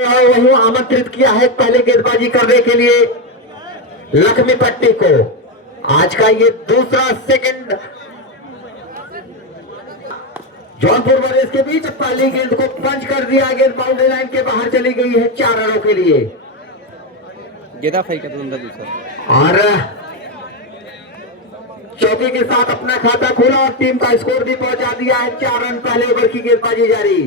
वही आमंत्रित किया है पहले गेंदबाजी करने के लिए लक्ष्मी पट्टी को। आज का ये दूसरा सेकंड जौनपुर वॉरियर्स के बीच पहली गेंद को पंच कर दिया। गेंद बाउंड्री लाइन के बाहर चली गई है 4 रनों के लिए। और चौकी के साथ अपना खाता खोला और टीम का स्कोर भी पहुंचा दिया है। 4 रन पहले ओवर की गेंदबाजी जारी।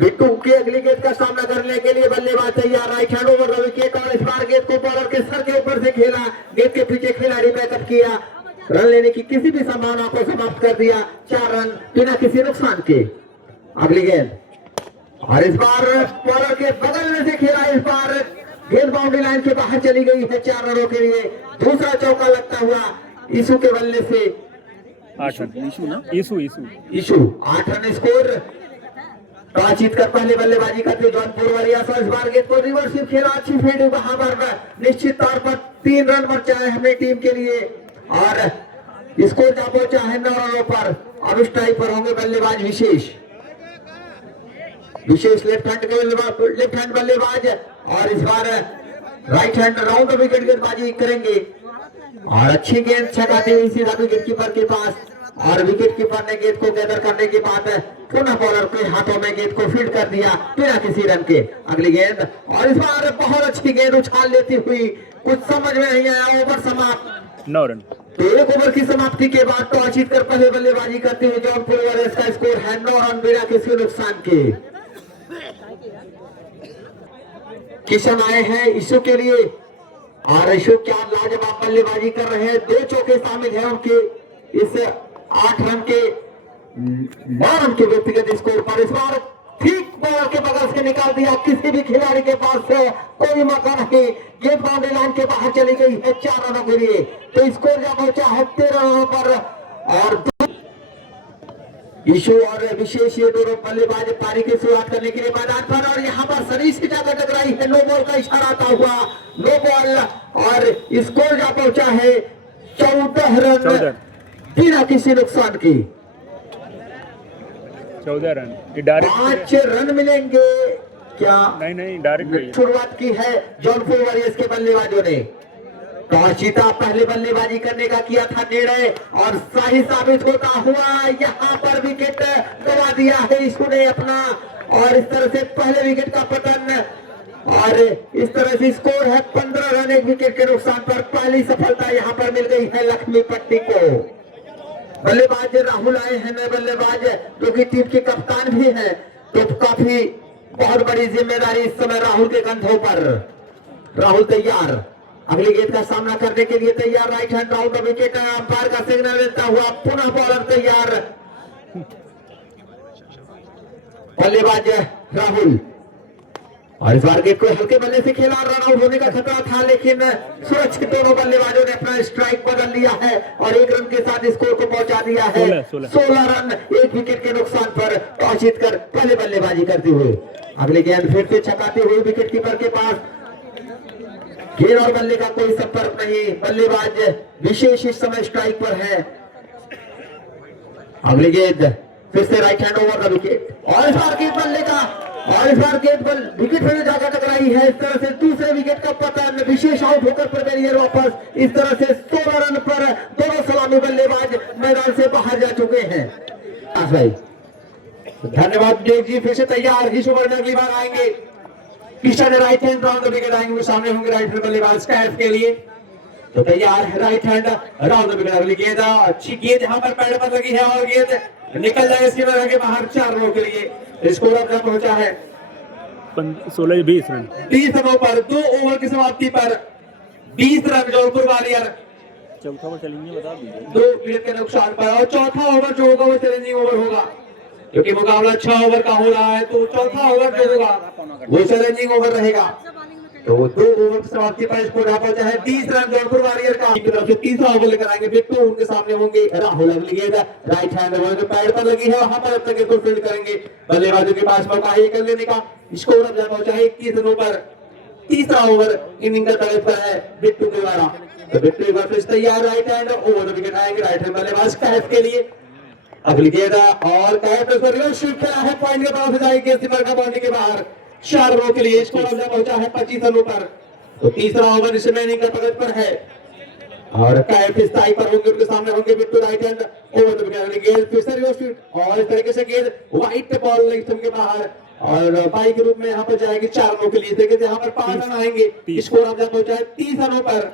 बिट्टू की अगली गेंद का सामना करने के लिए बल्लेबाज तैयार। Right hand over the wicket और इस बार गेंद को बॉलर के सर के ऊपर से खेला। गेंद के पीछे खिलाड़ी बैकअप किया। रन लेने की किसी भी संभावना को समाप्त कर दिया। 4 रन बिना किसी नुकसान के। अगली गेंद और इस बार बॉलर के बगल में से खेला। इस बार गेंद बाउंड्री लाइन के बाहर चली गई है 4 रनों के लिए। दूसरा चौका लगता हुआ ईशु के बल्ले से 8 रन। ईशु 8 रन स्कोर जीत कर पहले बल्लेबाजी करते जौनपुर वॉरियर्स। इस बार गेंद को रिवर्स स्वीप खेला। अच्छी फील्डिंग वहां पर निश्चित तौर पर 3 रन बच जाए हमने टीम के लिए और स्कोर जा पहुंचा है 9 रनों पर। अब इस टाइम पर होंगे बल्लेबाज विशेष लेफ्ट हैंड बल्लेबाज और इस बार right hand round the wicket गेंदबाजी करेंगे और अच्छी गेंद छकाते हुए सीधा विकेट कीपर के पास और विकेट कीपर ने गेंद को गैदर करने के बाद पुनः बॉलर के हाथों में गेंद को फील्ड कर दिया बिना किसी रन के। अगली गेंद और इस बार बहुत अच्छी गेंद उछाल लेती हुई। कुछ समझ में नहीं आया। ओवर समाप्त 9 रन। तो एक ओवर की समाप्ति के बाद टॉस जीतकर पहले बल्लेबाजी करते हुए जौनपुर वॉरियर्स का स्कोर है 9 रन बिना किसी नुकसान के। किशन आए हैं ईशु के लिए और ईशु क्या लाजवाब बल्लेबाजी कर रहे हैं। 2 चौके शामिल हैं उनके इस 8 रन के 9 रन के व्यक्तिगत स्कोर पर। इस बार ठीक बॉल के बगल से निकाल दिया। किसी भी खिलाड़ी के पास से कोई मौका नहीं। गेंद बाउंड्री लाइन के बाहर चली गई है 4 रनों के लिए। तो स्कोर जा पहुंचा है 13 रनों पर और ईशु और विशेष ये दोनों बल्लेबाज पारी की शुरुआत करने के लिए मैदान पर और यहाँ पर शरीर से जाकर टकराई है। नो बॉल का इशारा आता हुआ नो बॉल और स्कोर जा पहुंचा है 14 रन बिना किसी नुकसान की। 14 रन। 5 रन मिलेंगे क्या? नहीं डायरेक्ट शुरुआत की है जौनपुर वॉरियर्स के बल्लेबाजों ने। टॉस जीता पहले बल्लेबाजी करने का किया था निर्णय और सही साबित होता हुआ यहाँ पर विकेट गवा दिया है इसने अपना और इस तरह से पहले विकेट का पतन और इस तरह से स्कोर है 15 रन 1 विकेट के नुकसान पर। पहली सफलता यहाँ पर मिल गई है लक्ष्मी पट्टी को। बल्लेबाज राहुल आए हैं नए बल्लेबाज जो कि टीम के कप्तान भी हैं। तो काफी बहुत बड़ी जिम्मेदारी इस समय राहुल के कंधों पर। राहुल तैयार। अगली गेंद का सामना करने के लिए तैयार। Right hand round wicket umpire का सिग्नल देता हुआ पुनः बॉलर तैयार। बल्लेबाज राहुल और इस बार गेंद को हल्के बल्ले से खेला। रन आउट होने का खतरा था लेकिन सुरक्षित दोनों बल्लेबाजों ने अपना स्ट्राइक बदल लिया है और 1 रन के साथ स्कोर को पहुंचा दिया है 16 रन 1 विकेट के नुकसान पर। टॉस जीतकर पहले बल्लेबाजी करते हुए अगली गेंद फिर से छकाते हुए विकेट कीपर के पास। गेंद और बल्ले का कोई संपर्क नहीं। बल्लेबाज विशेष इस समय स्ट्राइक पर है। अगली गेंद फिर से right hand over the wicket और इस बार गेंद बल्ले का और इस बार गेंद बल विकेट में जाकर टकराई है। इस तरह से दूसरे विकेट का पतन। विशेष आउट होकर प्रीमियर वापस। इस तरह से 16 रन पर दोनों सलामी बल्लेबाज मैदान से बाहर जा चुके हैं। भाई धन्यवाद देव जी। फिर से तैयार इस ओवर में अगली बार आएंगे। Kishan right hand round wicket आएंगे। वो सामने होंगे राइट हैंड बल्लेबाज कैफ के लिए। तो तैयार है राइट हैंड राउंड विकेट। अगली गेंद अच्छी गेंद यहाँ पर पैड पर लगी है और गेंद निकल जाए इसके बाद आगे बाहर 4 रनों के लिए। स्कोर अब तक पहुंचा है 16-20 रन। 30 रनों पर 2 ओवर की समाप्ति पर 20 रन जौनपुर वॉरियर। चौथा ओवर चलेंगे बता दीजिए 2 विकेट के नुकसान पर और चौथा ओवर जो होगा वो चैलेंजिंग ओवर होगा क्योंकि मुकाबला 6 ओवर का हो रहा है। तो चौथा ओवर जो होगा वो चैलेंजिंग ओवर रहेगा। तो 2 ओवर की समाप्ति पर स्कोर पहुंचा है 30 रन जौनपुर वॉरियर का। तरफ से तीसरा ओवर लेकर आएंगे बिट्टू। उनके सामने होंगे राहुल। अगली गेंद राइट हैंड ओवर जो पैड पर लगी है वहां पर तक को फील्ड करेंगे। बल्लेबाजों के पास मौका है कर लेने का। स्कोर अब जा पहुंचा है 21 रनों पर। तीसरा ओवर इनिंग का तरफ पर है बिट्टू के द्वारा। तो बिट्टू एक बार फिर तैयार। राइट हैंड ओवर विकेट आएंगे राइट हैंड बल्लेबाज कैफ के लिए। अगली गेंद और कैफ ने रिवर्स स्वीप खेला है। पॉइंट के तरफ से जाएगी सीमा का बाउंड्री के बाहर 4 रनों के लिए स्कोर अब पहुंचा है 25 रनों पर। तो तीसरा ओवर इस इनिंग का प्रगति पर है और कैफ इस टाई पर होंगे, उनके सामने होंगे Bittu right hand over the wicket. गेंद फिर से रिवर्स और इस तरीके से गेंद वाइट बॉल लेग स्टंप के बाहर और बाई के रूप में यहाँ पर जाएगी 4 रनों के लिए। देखिए यहाँ पर 5 रन आएंगे, स्कोर अब पहुंचा है 30 रनों पर।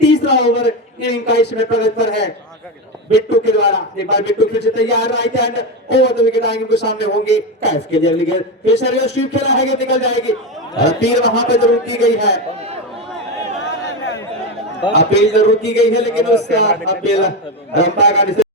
तीसरा ओवर इनिंग का इसमें प्रगति पर है बिट्टू के द्वारा। एक बार बिट्टू फिर से तैयार, right hand over the wicket आएंगे, उनके सामने होंगे कैफ के लिए अगली गेंद फिर से रिवर्स स्वीप खेला है, निकल जाएगी। तीर वहां पे जरूर की गई है, अपील जरूर की गई है, लेकिन उसका अपील अंपायर